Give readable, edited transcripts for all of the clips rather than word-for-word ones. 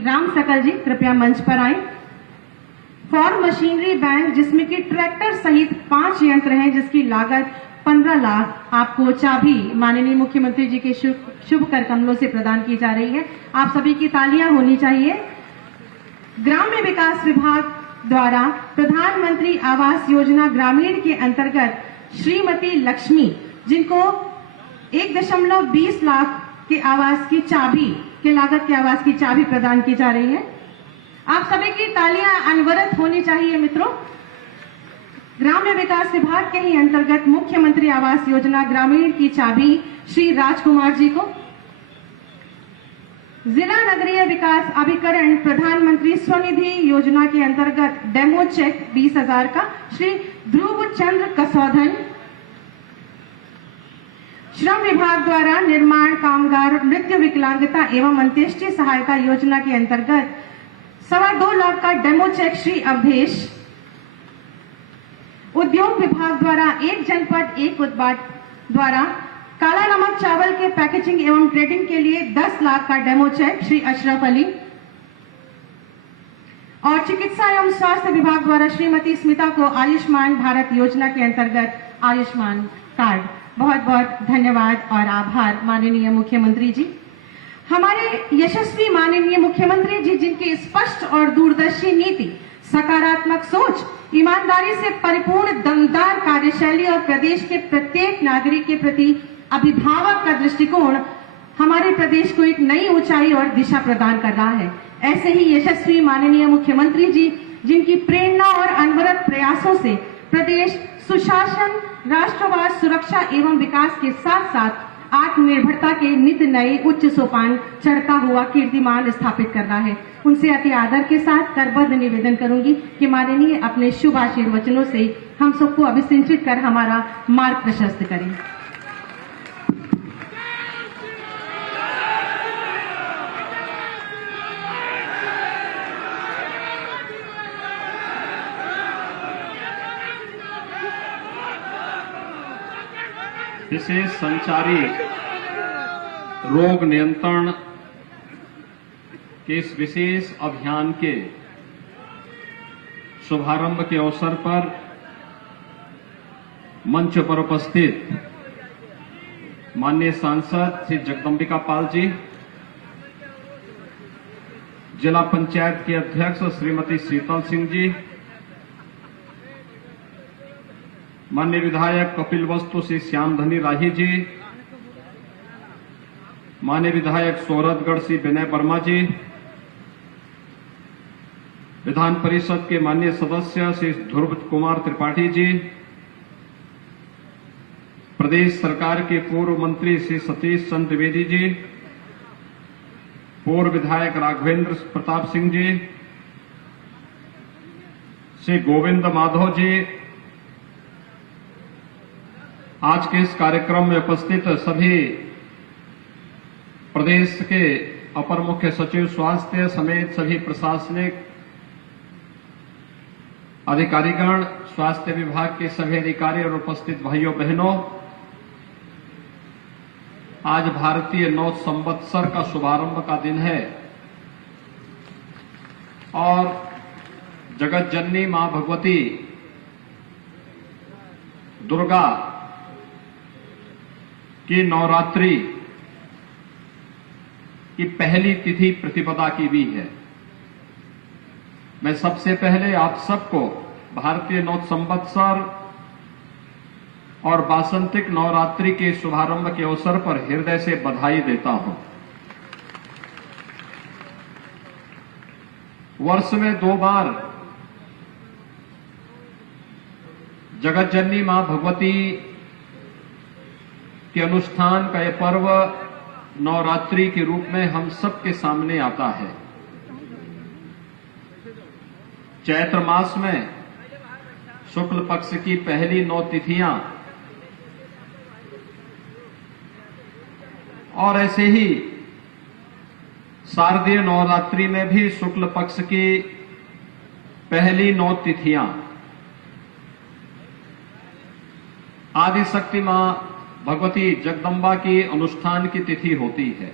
राम सकल जी कृपया मंच पर आए। फॉर मशीनरी बैंक, जिसमें कि ट्रैक्टर सहित 5 यंत्र हैं, जिसकी लागत 15 लाख आपको चाबी माननीय मुख्यमंत्री जी के शुभ कर कमलों से प्रदान की जा रही है। आप सभी की तालियां होनी चाहिए। ग्राम्य विकास विभाग द्वारा प्रधानमंत्री आवास योजना ग्रामीण के अंतर्गत श्रीमती लक्ष्मी, जिनको 1.20 लाख के आवास की चाबी के लागत के आवास की चाबी प्रदान की जा रही है। आप सभी की तालियां अनवरत होनी चाहिए मित्रों। ग्राम्य विकास विभाग के ही अंतर्गत मुख्यमंत्री आवास योजना ग्रामीण की चाबी श्री राजकुमार जी को। जिला नगरीय विकास अभिकरण प्रधानमंत्री स्वनिधि योजना के अंतर्गत डेमो चेक 20,000 का श्री ध्रुव चंद्र कसौधन। श्रम विभाग द्वारा निर्माण कामगार मृत्यु विकलांगता एवं अंत्येष्टि सहायता योजना के अंतर्गत 2.25 लाख का डेमो चेक श्री अवधेश। उद्योग विभाग द्वारा एक जनपद एक उत्पाद द्वारा काला नमक चावल के पैकेजिंग एवं ट्रेडिंग के लिए 10 लाख का डेमो चेक श्री अशरफ अली। और चिकित्सा एवं स्वास्थ्य विभाग द्वारा श्रीमती स्मिता को आयुष्मान भारत योजना के अंतर्गत आयुष्मान कार्ड। बहुत बहुत धन्यवाद और आभार माननीय मुख्यमंत्री जी। हमारे यशस्वी माननीय मुख्यमंत्री जी, जिनकी स्पष्ट और दूरदर्शी नीति, सकारात्मक सोच, ईमानदारी से परिपूर्ण दमदार कार्यशैली और प्रदेश के प्रत्येक नागरिक के प्रति अभिभावक का दृष्टिकोण हमारे प्रदेश को एक नई ऊंचाई और दिशा प्रदान कर रहा है। ऐसे ही यशस्वी माननीय मुख्यमंत्री जी, जिनकी प्रेरणा और अनवरत प्रयासों से प्रदेश सुशासन, राष्ट्रवाद, सुरक्षा एवं विकास के साथ साथ आत्मनिर्भरता के नित नए उच्च सोपान चढ़ता हुआ कीर्तिमान स्थापित कर रहा है, उनसे अति आदर के साथ करबद्ध निवेदन करूंगी कि माननीय अपने शुभ आशीर्वचनों से हम सबको अभिसिंचित कर हमारा मार्ग प्रशस्त करें। विशेष संचारी रोग नियंत्रण के इस विशेष अभियान के शुभारंभ के अवसर पर मंच पर उपस्थित माननीय सांसद श्री जगदम्बिका पाल जी, जिला पंचायत के अध्यक्ष श्रीमती शीतल सिंह जी, माननीय विधायक कपिल वस्तु श्री श्यामधनी राही जी, माननीय विधायक सोहरतगढ़ श्री विनय वर्मा जी, विधान परिषद के माननीय सदस्य श्री ध्रुव कुमार त्रिपाठी जी, प्रदेश सरकार के पूर्व मंत्री श्री सतीश चंद्र द्विवेदी जी, पूर्व विधायक राघवेंद्र प्रताप सिंह जी, श्री गोविंद माधव जी, आज के इस कार्यक्रम में उपस्थित सभी प्रदेश के अपर मुख्य सचिव स्वास्थ्य समेत सभी प्रशासनिक अधिकारीगण, स्वास्थ्य विभाग के सभी अधिकारी और उपस्थित भाइयों बहनों, आज भारतीय नव संवत्सर का शुभारंभ का दिन है और जगत जननी मां भगवती दुर्गा की नवरात्रि की पहली तिथि प्रतिपदा की भी है। मैं सबसे पहले आप सबको भारतीय नव संवत्सर और वासंतिक नवरात्रि के शुभारंभ के अवसर पर हृदय से बधाई देता हूं। वर्ष में 2 बार जगत जननी मां भगवती के अनुष्ठान का यह पर्व नवरात्रि के रूप में हम सबके सामने आता है। चैत्र मास में शुक्ल पक्ष की पहली 9 तिथियां और ऐसे ही शारदीय नवरात्रि में भी शुक्ल पक्ष की पहली 9 तिथियां आदि शक्ति मां भगवती जगदम्बा की अनुष्ठान की तिथि होती है।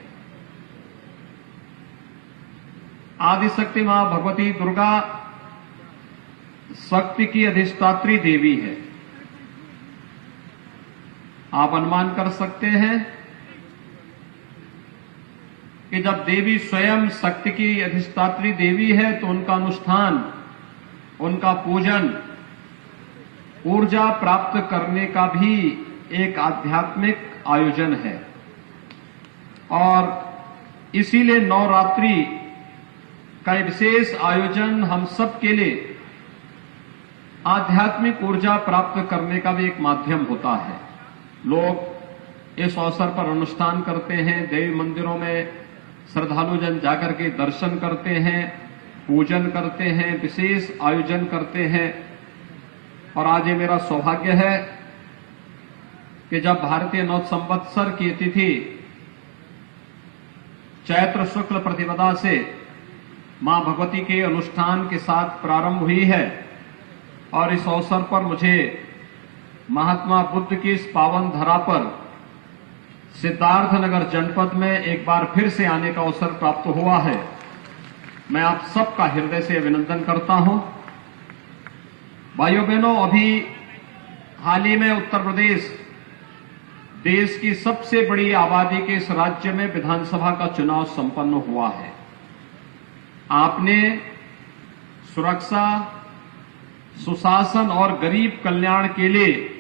आदिशक्ति मां भगवती दुर्गा शक्ति की अधिष्ठात्री देवी है। आप अनुमान कर सकते हैं कि जब देवी स्वयं शक्ति की अधिष्ठात्री देवी है तो उनका अनुष्ठान, उनका पूजन ऊर्जा प्राप्त करने का भी एक आध्यात्मिक आयोजन है। और इसीलिए नवरात्रि का विशेष आयोजन हम सब के लिए आध्यात्मिक ऊर्जा प्राप्त करने का भी एक माध्यम होता है। लोग इस अवसर पर अनुष्ठान करते हैं, देवी मंदिरों में श्रद्धालु जन जाकर के दर्शन करते हैं, पूजन करते हैं, विशेष आयोजन करते हैं। और आज ये मेरा सौभाग्य है कि जब भारतीय नव संवत्सर की तिथि चैत्र शुक्ल प्रतिपदा से मां भगवती के अनुष्ठान के साथ प्रारंभ हुई है और इस अवसर पर मुझे महात्मा बुद्ध की इस पावन धरा पर सिद्धार्थनगर जनपद में एक बार फिर से आने का अवसर प्राप्त हुआ है, मैं आप सबका हृदय से अभिनंदन करता हूं। भाइयों बहनों, अभी हाल ही में उत्तर प्रदेश देश की सबसे बड़ी आबादी के इस राज्य में विधानसभा का चुनाव संपन्न हुआ है। आपने सुरक्षा, सुशासन और गरीब कल्याण के लिए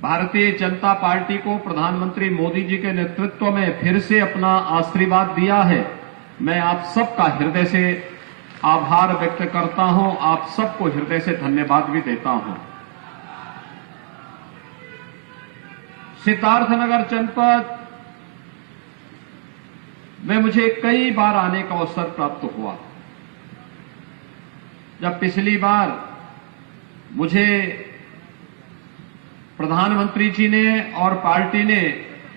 भारतीय जनता पार्टी को प्रधानमंत्री मोदी जी के नेतृत्व में फिर से अपना आशीर्वाद दिया है। मैं आप सबका हृदय से आभार व्यक्त करता हूं, आप सबको हृदय से धन्यवाद भी देता हूं। सिद्धार्थनगर जनपद में मुझे कई बार आने का अवसर प्राप्त हुआ। जब पिछली बार मुझे प्रधानमंत्री जी ने और पार्टी ने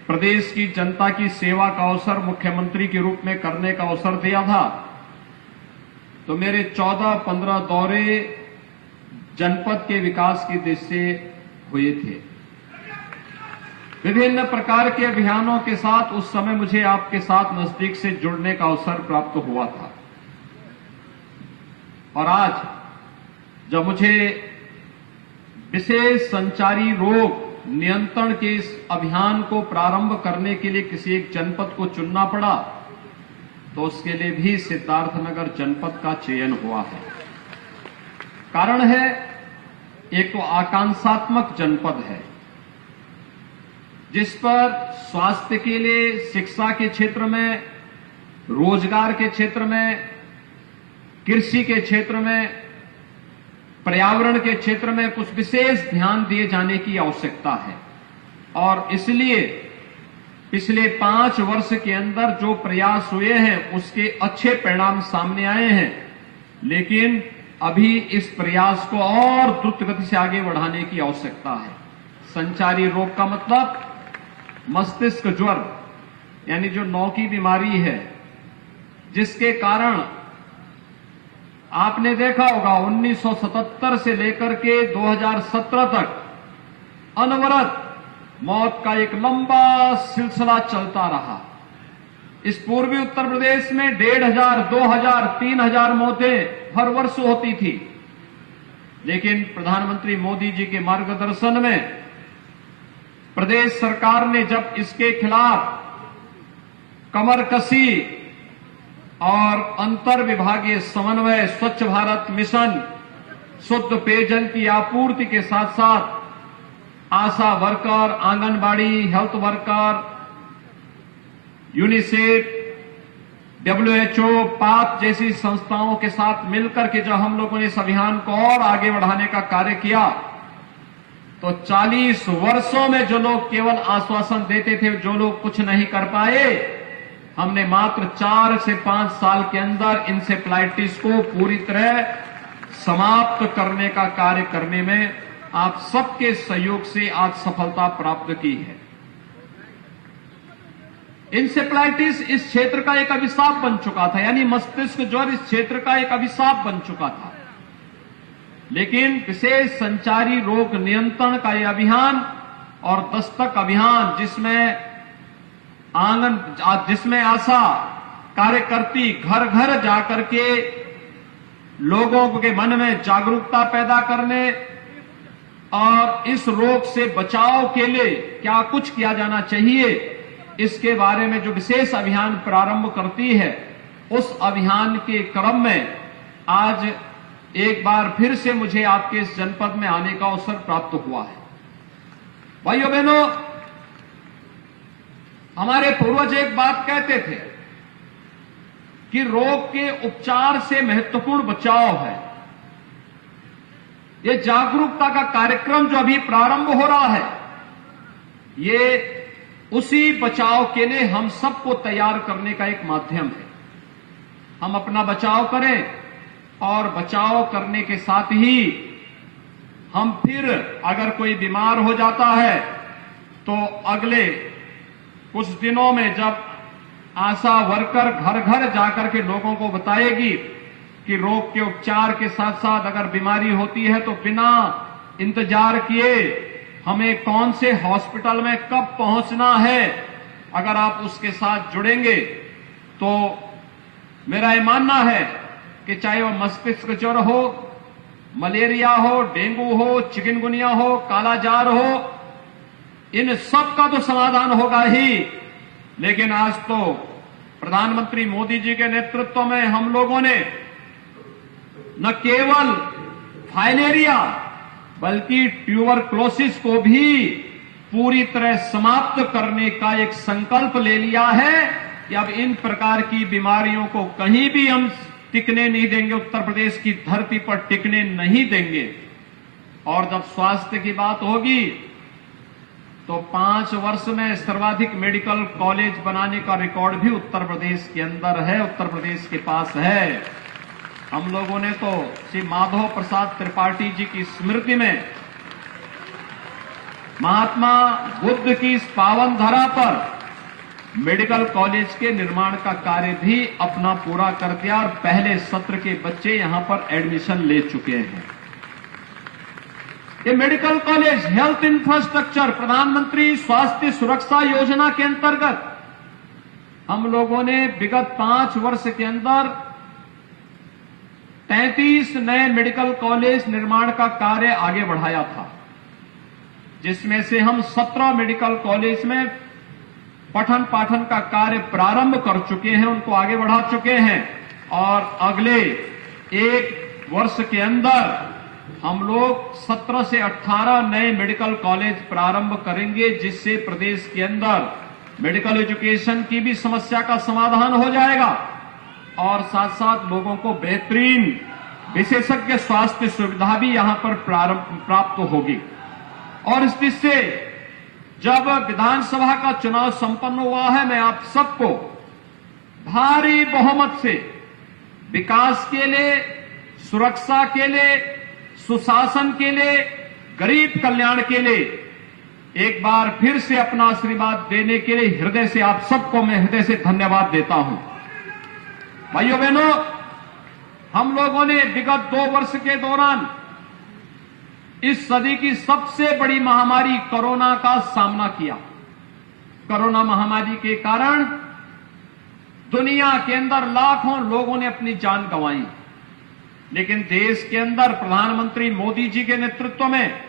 प्रदेश की जनता की सेवा का अवसर मुख्यमंत्री के रूप में करने का अवसर दिया था, तो मेरे 14-15 दौरे जनपद के विकास की दृष्टि से हुए थे। विभिन्न प्रकार के अभियानों के साथ उस समय मुझे आपके साथ नजदीक से जुड़ने का अवसर प्राप्त हुआ था। और आज जब मुझे विशेष संचारी रोग नियंत्रण के इस अभियान को प्रारंभ करने के लिए किसी एक जनपद को चुनना पड़ा, तो उसके लिए भी सिद्धार्थनगर जनपद का चयन हुआ है। कारण है, एक तो आकांक्षात्मक जनपद है जिस पर स्वास्थ्य के लिए, शिक्षा के क्षेत्र में, रोजगार के क्षेत्र में, कृषि के क्षेत्र में, पर्यावरण के क्षेत्र में कुछ विशेष ध्यान दिए जाने की आवश्यकता है। और इसलिए पिछले 5 वर्ष के अंदर जो प्रयास हुए हैं उसके अच्छे परिणाम सामने आए हैं, लेकिन अभी इस प्रयास को और द्रुत गति से आगे बढ़ाने की आवश्यकता है। संचारी रोग का मतलब मस्तिष्क ज्वर, यानी जो नौ की बीमारी है, जिसके कारण आपने देखा होगा 1977 से लेकर के 2017 तक अनवरत मौत का एक लंबा सिलसिला चलता रहा। इस पूर्वी उत्तर प्रदेश में 1,500, 2,000, 3,000 मौतें हर वर्ष होती थी, लेकिन प्रधानमंत्री मोदी जी के मार्गदर्शन में प्रदेश सरकार ने जब इसके खिलाफ कमर कसी और अंतर विभागीय समन्वय, स्वच्छ भारत मिशन, शुद्ध पेयजल की आपूर्ति के साथ साथ ASHA worker, anganwadi, health worker, UNICEF, WHO, पाक जैसी संस्थाओं के साथ मिलकर के जब हम लोगों ने इस अभियान को और आगे बढ़ाने का कार्य किया, तो 40 वर्षों में जो लोग केवल आश्वासन देते थे, जो लोग कुछ नहीं कर पाए, हमने मात्र 4 से 5 साल के अंदर इंसेफ्लाइटिस को पूरी तरह समाप्त करने का कार्य करने में आप सबके सहयोग से आज सफलता प्राप्त की है। इंसेफ्लाइटिस इस क्षेत्र का एक अभिशाप बन चुका था, यानी मस्तिष्क ज्वर इस क्षेत्र का एक अभिशाप बन चुका था। लेकिन विशेष संचारी रोग नियंत्रण का यह अभियान और दस्तक अभियान, जिसमें आशा, कार्यकर्ती घर घर जाकर के लोगों के मन में जागरूकता पैदा करने और इस रोग से बचाव के लिए क्या कुछ किया जाना चाहिए, इसके बारे में जो विशेष अभियान प्रारंभ करती है, उस अभियान के क्रम में आज एक बार फिर से मुझे आपके इस जनपद में आने का अवसर प्राप्त हुआ है। भाइयों बहनों, हमारे पूर्वज एक बात कहते थे कि रोग के उपचार से महत्वपूर्ण बचाव है। ये जागरूकता का कार्यक्रम जो अभी प्रारंभ हो रहा है, ये उसी बचाव के लिए हम सबको तैयार करने का एक माध्यम है। हम अपना बचाव करें और बचाव करने के साथ ही हम फिर अगर कोई बीमार हो जाता है तो अगले कुछ दिनों में जब आशा वर्कर घर घर जाकर के लोगों को बताएगी कि रोग के उपचार के साथ साथ अगर बीमारी होती है तो बिना इंतजार किए हमें कौन से हॉस्पिटल में कब पहुंचना है, अगर आप उसके साथ जुड़ेंगे तो मेरा ये मानना है कि चाहे वो मस्तिष्क ज्वर हो, मलेरिया हो, डेंगू हो, चिकनगुनिया हो, कालाजार हो, इन सब का तो समाधान होगा ही। लेकिन आज तो प्रधानमंत्री मोदी जी के नेतृत्व में हम लोगों ने न केवल फाइलेरिया बल्कि ट्यूबरक्लोसिस को भी पूरी तरह समाप्त करने का एक संकल्प ले लिया है कि अब इन प्रकार की बीमारियों को कहीं भी हम टिकने नहीं देंगे, उत्तर प्रदेश की धरती पर टिकने नहीं देंगे। और जब स्वास्थ्य की बात होगी तो 5 वर्ष में सर्वाधिक मेडिकल कॉलेज बनाने का रिकॉर्ड भी उत्तर प्रदेश के अंदर है, उत्तर प्रदेश के पास है। हम लोगों ने तो श्री माधव प्रसाद त्रिपाठी जी की स्मृति में महात्मा बुद्ध की इस पावन धरा पर मेडिकल कॉलेज के निर्माण का कार्य भी अपना पूरा कर दिया और पहले सत्र के बच्चे यहां पर एडमिशन ले चुके हैं। ये मेडिकल कॉलेज हेल्थ इंफ्रास्ट्रक्चर प्रधानमंत्री स्वास्थ्य सुरक्षा योजना के अंतर्गत हम लोगों ने विगत 5 वर्ष के अंदर 33 नए मेडिकल कॉलेज निर्माण का कार्य आगे बढ़ाया था, जिसमें से हम 17 मेडिकल कॉलेज में पठन पाठन का कार्य प्रारंभ कर चुके हैं, उनको आगे बढ़ा चुके हैं और अगले 1 वर्ष के अंदर हम लोग 17 से 18 नए मेडिकल कॉलेज प्रारंभ करेंगे, जिससे प्रदेश के अंदर मेडिकल एजुकेशन की भी समस्या का समाधान हो जाएगा और साथ साथ लोगों को बेहतरीन विशेषज्ञ स्वास्थ्य सुविधा भी यहां पर प्राप्त होगी। और इस दृष्टि से जब विधानसभा का चुनाव संपन्न हुआ है, मैं आप सबको भारी बहुमत से विकास के लिए, सुरक्षा के लिए, सुशासन के लिए, गरीब कल्याण के लिए एक बार फिर से अपना आशीर्वाद देने के लिए हृदय से आप सबको मैं हृदय से धन्यवाद देता हूं। भाइयों बहनों, हम लोगों ने विगत 2 वर्ष के दौरान इस सदी की सबसे बड़ी महामारी कोरोना का सामना किया। कोरोना महामारी के कारण दुनिया के अंदर लाखों लोगों ने अपनी जान गंवाई, लेकिन देश के अंदर प्रधानमंत्री मोदी जी के नेतृत्व में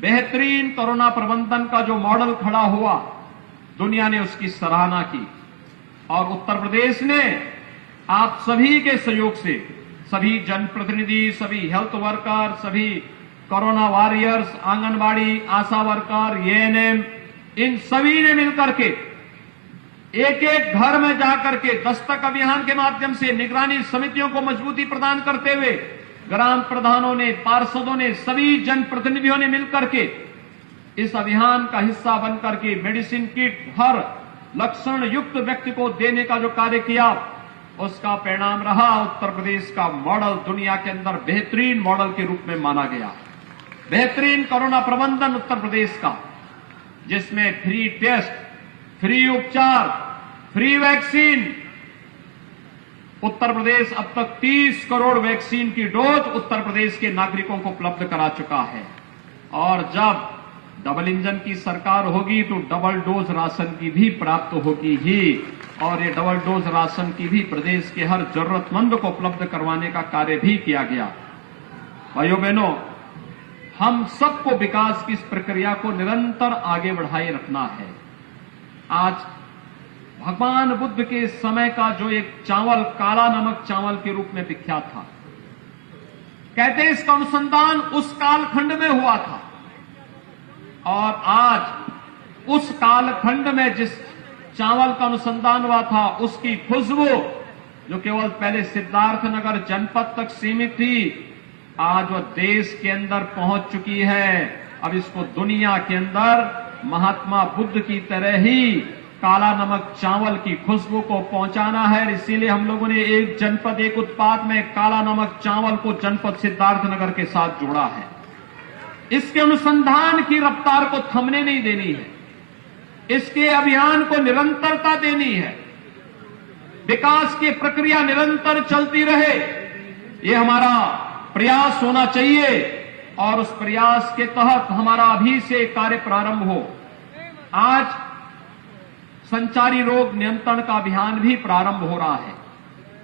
बेहतरीन कोरोना प्रबंधन का जो मॉडल खड़ा हुआ, दुनिया ने उसकी सराहना की और उत्तर प्रदेश ने आप सभी के सहयोग से, सभी जनप्रतिनिधि, सभी हेल्थ वर्कर, सभी कोरोना वॉरियर्स, आंगनबाड़ी, आशा वर्कर, एएनएम, इन सभी ने मिलकर के एक एक घर में जाकर के दस्तक अभियान के माध्यम से निगरानी समितियों को मजबूती प्रदान करते हुए ग्राम प्रधानों ने, पार्षदों ने, सभी जनप्रतिनिधियों ने मिलकर के इस अभियान का हिस्सा बनकर के मेडिसिन किट हर लक्षण युक्त व्यक्ति को देने का जो कार्य किया, उसका परिणाम रहा उत्तर प्रदेश का मॉडल दुनिया के अंदर बेहतरीन मॉडल के रूप में माना गया। बेहतरीन कोरोना प्रबंधन उत्तर प्रदेश का, जिसमें फ्री टेस्ट, फ्री उपचार, फ्री वैक्सीन, उत्तर प्रदेश अब तक 30 करोड़ वैक्सीन की डोज उत्तर प्रदेश के नागरिकों को उपलब्ध करा चुका है। और जब डबल इंजन की सरकार होगी तो डबल डोज राशन की भी प्राप्त होगी ही, और ये डबल डोज राशन की भी प्रदेश के हर जरूरतमंद को उपलब्ध करवाने का कार्य भी किया गया। भाइयों बहनों, हम सबको विकास की इस प्रक्रिया को निरंतर आगे बढ़ाए रखना है। आज भगवान बुद्ध के समय का जो एक चावल काला नमक चावल के रूप में विख्यात था, कहते हैं इसका अनुसंधान उस कालखंड में हुआ था, और आज उस कालखंड में जिस चावल का अनुसंधान हुआ था उसकी खुशबू जो केवल पहले सिद्धार्थनगर जनपद तक सीमित थी, आज वह देश के अंदर पहुंच चुकी है। अब इसको दुनिया के अंदर महात्मा बुद्ध की तरह ही काला नमक चावल की खुशबू को पहुंचाना है। इसीलिए हम लोगों ने एक जनपद एक उत्पाद में काला नमक चावल को जनपद सिद्धार्थनगर के साथ जोड़ा है। इसके अनुसंधान की रफ्तार को थमने नहीं देनी है, इसके अभियान को निरंतरता देनी है, विकास की प्रक्रिया निरंतर चलती रहे, ये हमारा प्रयास होना चाहिए, और उस प्रयास के तहत हमारा अभी से कार्य प्रारंभ हो। आज संचारी रोग नियंत्रण का अभियान भी प्रारंभ हो रहा है।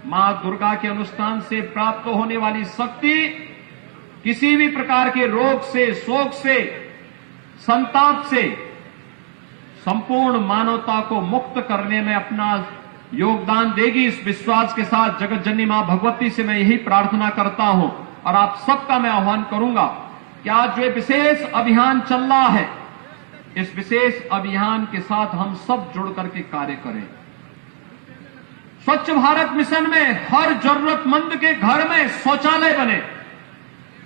मां दुर्गा के अनुष्ठान से प्राप्त होने वाली शक्ति किसी भी प्रकार के रोग से, शोक से, संताप से संपूर्ण मानवता को मुक्त करने में अपना योगदान देगी। इस विश्वास के साथ जगत जननी मां भगवती से मैं यही प्रार्थना करता हूं, और आप सबका मैं आह्वान करूंगा कि आज जो विशेष अभियान चल रहा है, इस विशेष अभियान के साथ हम सब जुड़ करके कार्य करें। स्वच्छ भारत मिशन में हर जरूरतमंद के घर में शौचालय बने।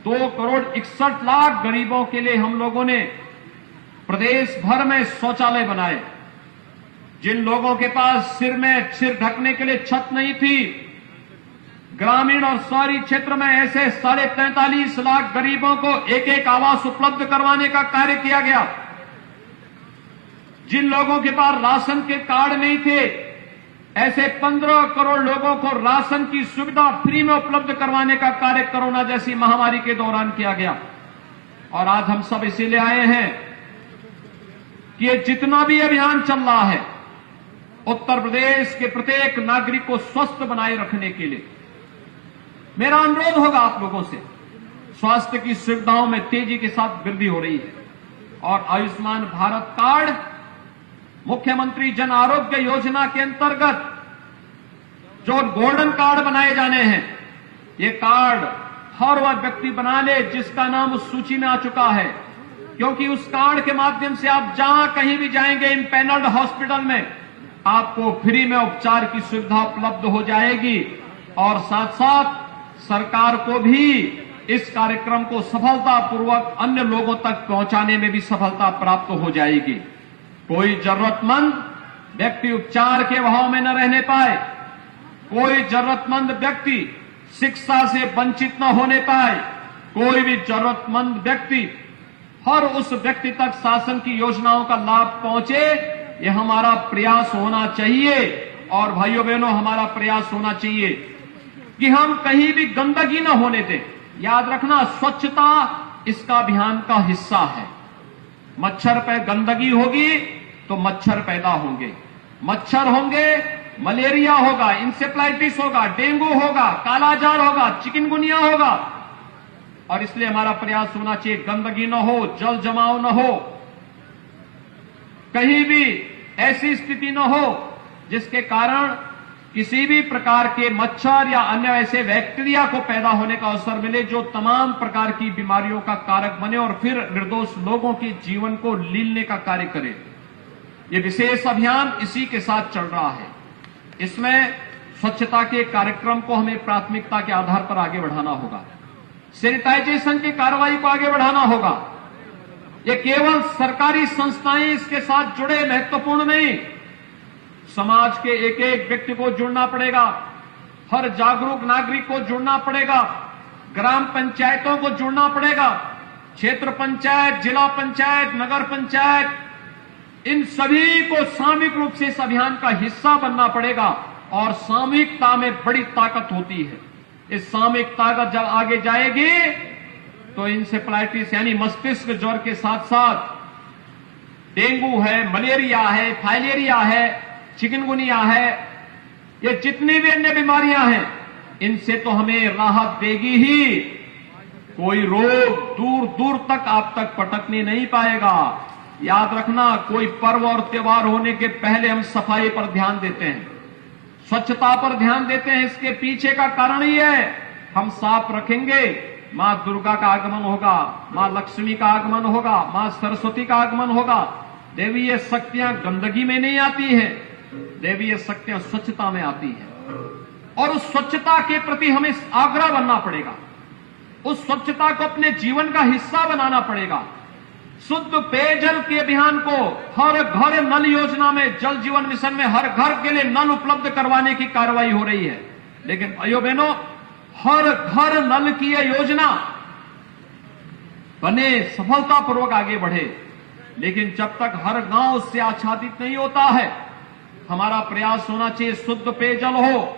2,61,00,000 गरीबों के लिए हम लोगों ने प्रदेश भर में शौचालय बनाए। जिन लोगों के पास सिर ढकने के लिए छत नहीं थी, ग्रामीण और शहरी क्षेत्र में ऐसे 43.5 लाख गरीबों को एक एक आवास उपलब्ध करवाने का कार्य किया गया। जिन लोगों के पास राशन के कार्ड नहीं थे, ऐसे 15 करोड़ लोगों को राशन की सुविधा फ्री में उपलब्ध करवाने का कार्य कोरोना जैसी महामारी के दौरान किया गया। और आज हम सब इसीलिए आए हैं कि ये जितना भी अभियान चल रहा है, उत्तर प्रदेश के प्रत्येक नागरिक को स्वस्थ बनाए रखने के लिए मेरा अनुरोध होगा आप लोगों से। स्वास्थ्य की सुविधाओं में तेजी के साथ वृद्धि हो रही है, और आयुष्मान भारत कार्ड, मुख्यमंत्री जन आरोग्य योजना के अंतर्गत जो गोल्डन कार्ड बनाए जाने हैं, ये कार्ड हर वह व्यक्ति बना ले जिसका नाम उस सूची में आ चुका है, क्योंकि उस कार्ड के माध्यम से आप जहां कहीं भी जाएंगे इम्पैनल्ड हॉस्पिटल में आपको फ्री में उपचार की सुविधा उपलब्ध हो जाएगी, और साथ साथ सरकार को भी इस कार्यक्रम को सफलतापूर्वक अन्य लोगों तक पहुंचाने में भी सफलता प्राप्त हो जाएगी। कोई जरूरतमंद व्यक्ति उपचार के अभाव में न रहने पाए, कोई जरूरतमंद व्यक्ति शिक्षा से वंचित न होने पाए, कोई भी जरूरतमंद व्यक्ति, हर उस व्यक्ति तक शासन की योजनाओं का लाभ पहुंचे, ये हमारा प्रयास होना चाहिए। और भाइयों बहनों, हमारा प्रयास होना चाहिए कि हम कहीं भी गंदगी न होने दें। याद रखना, स्वच्छता इसका अभियान का हिस्सा है। मच्छर पे गंदगी होगी तो मच्छर पैदा होंगे, मच्छर होंगे, मलेरिया होगा, इंसेफ्लाइटिस होगा, डेंगू होगा, कालाजार होगा, चिकनगुनिया होगा। और इसलिए हमारा प्रयास होना चाहिए गंदगी न हो, जल जमाव न हो, कहीं भी ऐसी स्थिति न हो जिसके कारण किसी भी प्रकार के मच्छर या अन्य ऐसे बैक्टीरिया को पैदा होने का अवसर मिले जो तमाम प्रकार की बीमारियों का कारक बने और फिर निर्दोष लोगों के जीवन को लीलने का कार्य करे। ये विशेष अभियान इसी के साथ चल रहा है। इसमें स्वच्छता के कार्यक्रम को हमें प्राथमिकता के आधार पर आगे बढ़ाना होगा, सैनिटाइजेशन की कार्रवाई को आगे बढ़ाना होगा। ये केवल सरकारी संस्थाएं इसके साथ जुड़े महत्वपूर्ण नहीं, समाज के एक एक व्यक्ति को जुड़ना पड़ेगा, हर जागरूक नागरिक को जुड़ना पड़ेगा, ग्राम पंचायतों को जुड़ना पड़ेगा, क्षेत्र पंचायत, जिला पंचायत, नगर पंचायत, इन सभी को सामूहिक रूप से इस अभियान का हिस्सा बनना पड़ेगा। और सामूहिकता में बड़ी ताकत होती है। इस सामूहिक ताकत जब आगे जाएगी तो इंसेफ्लाइटिस यानी मस्तिष्क ज्वर के साथ साथ डेंगू है, मलेरिया है, फाइलेरिया है, चिकनगुनिया है, ये जितनी भी अन्य बीमारियां हैं, इनसे तो हमें राहत देगी ही। कोई रोग दूर दूर तक आप तक पटकने नहीं पाएगा। याद रखना, कोई पर्व और त्योहार होने के पहले हम सफाई पर ध्यान देते हैं, स्वच्छता पर ध्यान देते हैं। इसके पीछे का कारण ही है, हम साफ रखेंगे, मां दुर्गा का आगमन होगा, मां लक्ष्मी का आगमन होगा, मां सरस्वती का आगमन होगा। देवीय शक्तियां गंदगी में नहीं आती है, देवीय शक्तियां स्वच्छता में आती है। और उस स्वच्छता के प्रति हमें आग्रह बनना पड़ेगा, उस स्वच्छता को अपने जीवन का हिस्सा बनाना पड़ेगा। शुद्ध पेयजल के अभियान को हर घर नल योजना में, जल जीवन मिशन में हर घर के लिए नल उपलब्ध करवाने की कार्रवाई हो रही है। लेकिन भाइयों बहनों, हर घर नल की यह योजना बने, सफलतापूर्वक आगे बढ़े, लेकिन जब तक हर गांव उससे आच्छादित नहीं होता है, हमारा प्रयास होना चाहिए शुद्ध पेयजल हो।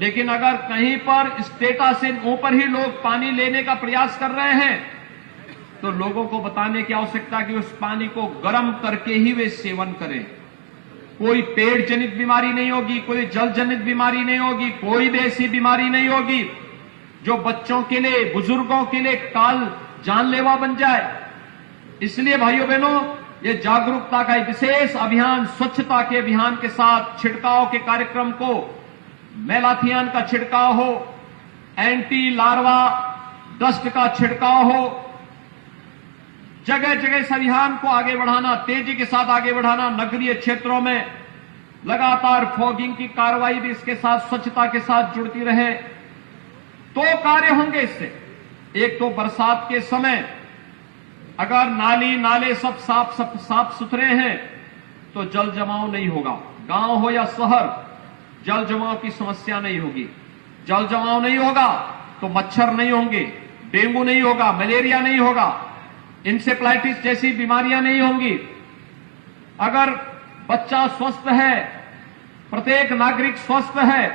लेकिन अगर कहीं पर स्टेटस से ऊपर ही लोग पानी लेने का प्रयास कर रहे हैं, तो लोगों को बताने की आवश्यकता कि उस पानी को गर्म करके ही वे सेवन करें। कोई पेट जनित बीमारी नहीं होगी, कोई जल जनित बीमारी नहीं होगी, कोई भी ऐसी बीमारी नहीं होगी जो बच्चों के लिए, बुजुर्गों के लिए काल जानलेवा बन जाए। इसलिए भाइयों बहनों, ये जागरूकता का एक विशेष अभियान, स्वच्छता के अभियान के साथ छिड़काव के कार्यक्रम को, मेलाथियन का छिड़काव हो, एंटी लार्वा डस्ट का छिड़काव हो, जगह जगह इस अभियान को आगे बढ़ाना, तेजी के साथ आगे बढ़ाना। नगरीय क्षेत्रों में लगातार फॉगिंग की कार्रवाई भी इसके साथ, स्वच्छता के साथ जुड़ती रहे। दो कार्य होंगे इससे। एक तो बरसात के समय अगर नाली नाले सब साफ सुथरे हैं तो जल जमाव नहीं होगा। गांव हो या शहर, जल जमाव की समस्या नहीं होगी। जल जमाव नहीं होगा तो मच्छर नहीं होंगे, डेंगू नहीं होगा, मलेरिया नहीं होगा, इंसेफ्लाइटिस जैसी बीमारियां नहीं होंगी। अगर बच्चा स्वस्थ है, प्रत्येक नागरिक स्वस्थ है,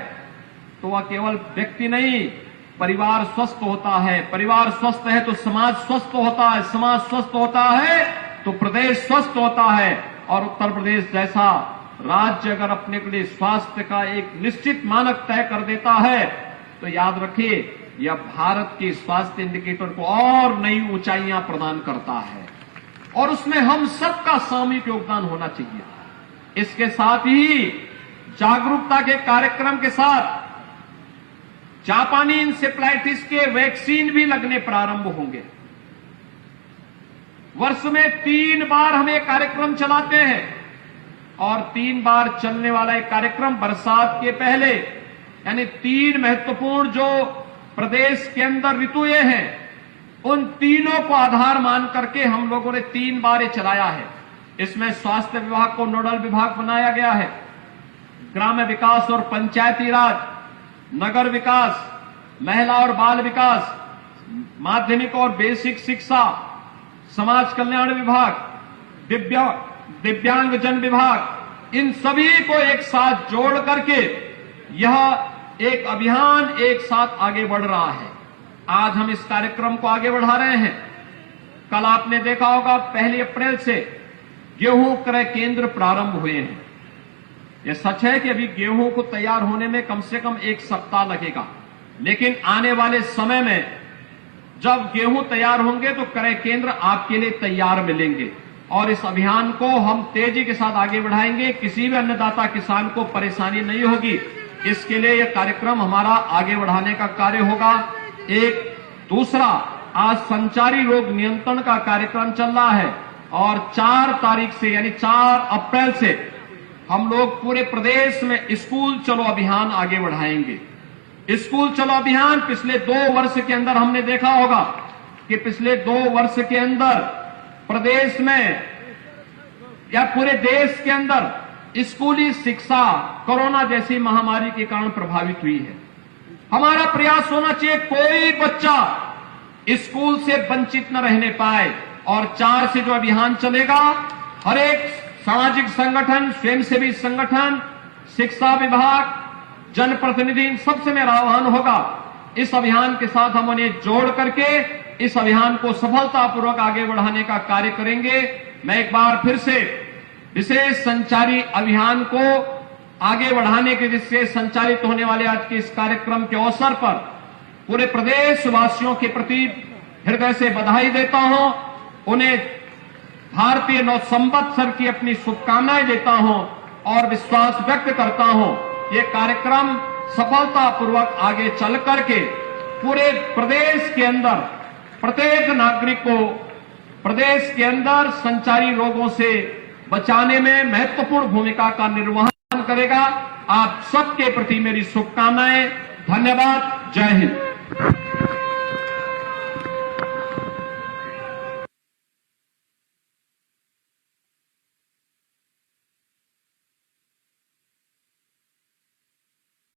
तो वह केवल व्यक्ति नहीं, परिवार स्वस्थ होता है। परिवार स्वस्थ है तो समाज स्वस्थ होता है, समाज स्वस्थ होता है तो प्रदेश स्वस्थ होता है। और उत्तर प्रदेश जैसा राज्य अगर अपने के लिए स्वास्थ्य का एक निश्चित मानक तय कर देता है, तो याद रखिए, यह भारत के स्वास्थ्य इंडिकेटर को और नई ऊंचाइयां प्रदान करता है, और उसमें हम सबका सामूहिक योगदान होना चाहिए। इसके साथ ही जागरूकता के कार्यक्रम के साथ जापानी इंसेफ्लाइटिस के वैक्सीन भी लगने प्रारंभ होंगे। वर्ष में 3 बार हम ये कार्यक्रम चलाते हैं, और 3 बार चलने वाला एक कार्यक्रम बरसात के पहले, यानी 3 महत्वपूर्ण जो प्रदेश के अंदर ऋतुएं हैं, उन तीनों को आधार मान करके हम लोगों ने 3 बार ये चलाया है। इसमें स्वास्थ्य विभाग को नोडल विभाग बनाया गया है, ग्राम्य विकास और पंचायती राज, नगर विकास, महिला और बाल विकास, माध्यमिक और बेसिक शिक्षा, समाज कल्याण विभाग, दिव्यांगजन विभाग, इन सभी को एक साथ जोड़ करके यह एक अभियान एक साथ आगे बढ़ रहा है। आज हम इस कार्यक्रम को आगे बढ़ा रहे हैं। कल आपने देखा होगा 1 अप्रैल से गेहूं क्रय केंद्र प्रारंभ हुए हैं। यह सच है कि अभी गेहूं को तैयार होने में कम से कम 1 सप्ताह लगेगा, लेकिन आने वाले समय में जब गेहूं तैयार होंगे तो क्रय केंद्र आपके लिए तैयार मिलेंगे, और इस अभियान को हम तेजी के साथ आगे बढ़ाएंगे। किसी भी अन्नदाता किसान को परेशानी नहीं होगी। इसके लिए यह कार्यक्रम हमारा आगे बढ़ाने का कार्य होगा। एक दूसरा, आज संचारी रोग नियंत्रण का कार्यक्रम चल रहा है, और 4 तारीख से यानी 4 अप्रैल से हम लोग पूरे प्रदेश में स्कूल चलो अभियान आगे बढ़ाएंगे। स्कूल चलो अभियान पिछले 2 वर्ष के अंदर हमने देखा होगा कि पिछले 2 वर्ष के अंदर प्रदेश में या पूरे देश के अंदर स्कूली शिक्षा कोरोना जैसी महामारी के कारण प्रभावित हुई है। हमारा प्रयास होना चाहिए कोई बच्चा स्कूल से वंचित न रहने पाए, और 4 से जो अभियान चलेगा, हर एक सामाजिक संगठन, स्वयंसेवी संगठन, शिक्षा विभाग, जनप्रतिनिधि, इन सबसे मेरा आह्वान होगा, इस अभियान के साथ हम उन्हें जोड़ करके इस अभियान को सफलतापूर्वक आगे बढ़ाने का कार्य करेंगे। मैं एक बार फिर से विशेष संचारी अभियान को आगे बढ़ाने के जिससे संचालित होने वाले आज के इस कार्यक्रम के अवसर पर पूरे प्रदेशवासियों के प्रति हृदय से बधाई देता हूं। उन्हें भारतीय नव संवत्सर की अपनी शुभकामनाएं देता हूं और विश्वास व्यक्त करता हूं ये कार्यक्रम सफलतापूर्वक आगे चल करके पूरे प्रदेश के अंदर प्रत्येक नागरिक को प्रदेश के अंदर संचारी रोगों से बचाने में महत्वपूर्ण भूमिका का निर्वहन करेगा। आप सबके प्रति मेरी शुभकामनाएं। धन्यवाद। जय हिंद।